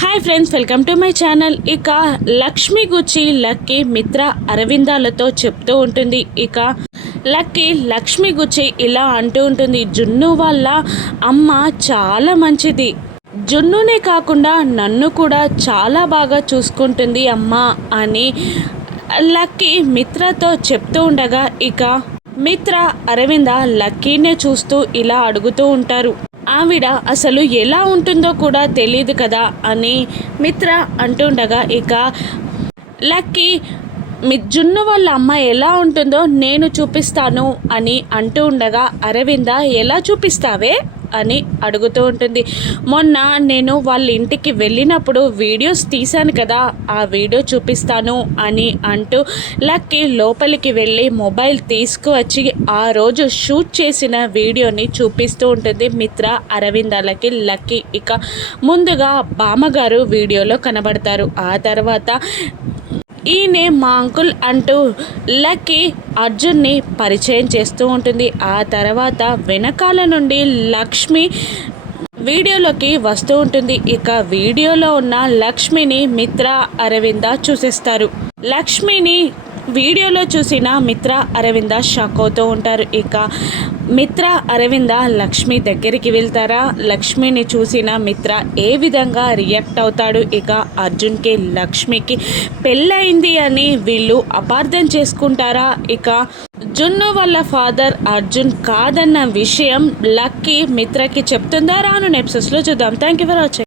Hi friends welcome to my channel ఇక లక్ష్మి గుచ్చి lucky మిత్ర అరవిందాలతో చెప్తూ ఉంటుంది. ఇక లక్కీ లక్ష్మి గుచ్చి ఇలా అంటూ ఉంటుంది. జున్ను వాళ్ళ అమ్మ చాలా మంచిది. జున్నునే కాకుండా నన్ను కూడా చాలా బాగా చూసుకుంటుంది అమ్మ అని లక్కీ మిత్రతో చెప్తూ ఉండగా ఇక మిత్ర అరవింద లక్కీనే చూస్తూ ఇలా అడుగుతూ ఉంటారు. ఆవిడ అసలు ఎలా ఉంటుందో కూడా తెలియదు కదా అని మిత్ర అంటుండగా ఇక లక్కీ మీ జున్ను వాళ్ళ అమ్మ ఎలా ఉంటుందో నేను చూపిస్తాను అని అంటూ ఉండగా అరవింద ఎలా చూపిస్తావే? అని అడుగుతూ ఉంటుంది. మొన్న నేను వాళ్ళ ఇంటికి వెళ్ళినప్పుడు వీడియోస్ తీశాను కదా ఆ వీడియో చూపిస్తాను అని అంటూ లక్కీ లోపలికి వెళ్ళి మొబైల్ తీసుకువచ్చి ఆ రోజు షూట్ చేసిన వీడియోని చూపిస్తూ ఉంటుంది మిత్ర అరవిందాలకి లక్కీ ఇక ముందుగా బామ్మగారు వీడియోలో కనబడతారు. ఆ తర్వాత ఈయనే మా అంకుల్ అంటూ లక్కీ అర్జున్ని పరిచయం చేస్తూ ఉంటుంది. ఆ తర్వాత వెనకాల నుండి లక్ష్మి వీడియోలోకి వస్తూ ఉంటుంది. ఇక వీడియోలో ఉన్న లక్ష్మిని మిత్ర అరవింద చూసేస్తారు. లక్ష్మిని వీడియోలో చూసిన మిత్ర అరవింద షాక్ అవుతూ ఉంటారు. ఇక మిత్ర అరవింద లక్ష్మి దగ్గరికి వెళ్తారా? లక్ష్మిని చూసిన మిత్ర ఏ విధంగా రియాక్ట్ అవుతాడు? ఇక అర్జున్కి లక్ష్మికి పెళ్ళయింది అని వీళ్ళు అపార్థం చేసుకుంటారా? ఇక జున్ను వాళ్ళ ఫాదర్ అర్జున్ కాదన్న విషయం లక్కీ మిత్రకి చెప్తుందా? రాను నెప్సెస్లో చూద్దాం. Thank you for watching